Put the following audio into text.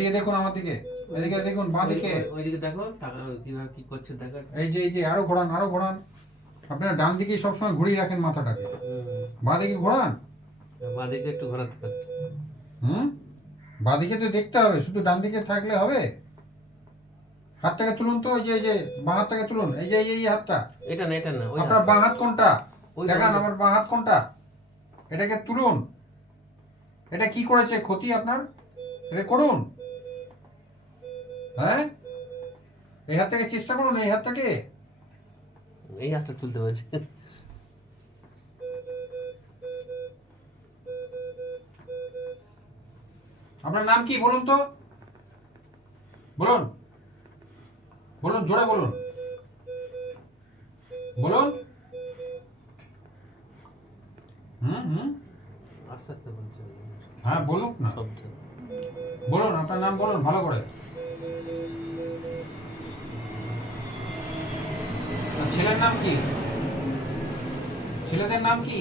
এদিকে দেখুন আমার দিকে, এদিকে দেখুন, বাঁ দিকে, ওইদিকে দেখো কিভাবে কি করছে দেখো। এই যে আরো ঘোরান, আরো ঘোরান। আপনারা ডান দিকে সবসময় ঘুরিয়ে রাখেন মাথাটাকে, বাঁ দিকে ঘোরান। বাঁ দিকে একটু ঘোরাতে পারে। বাঁ দিকে তো দেখতে হবে, শুধু ডান দিকে থাকলে হবে? হাতটাকে তুলুন তো, এই যে বাঁ হাতটাকে তুলুন, এই হাতটা। এটা না, এটা না, ওই আপনার বাঁ হাত কোনটা ওই দেখান, বাঁ আমার বাঁ হাত কোনটা, এটাকে তুলুন। এটা কি করেছে ক্ষতি আপনার? এটা করুন, হ্যাঁ? এই হাতটাকে চেষ্টা করুন, এই হাতটাকে। এই হাতটা তুলতে বলছে। আপনার নাম কি বলুন তো, বলুন, বলুন, জোরে বলুন, বলুন। আস্তে আস্তে বলছে। হ্যাঁ বলুন না, বলুন আপনার নাম বলুন ভালো করে। ছেলের নাম কি? ছেলেদের নাম কি?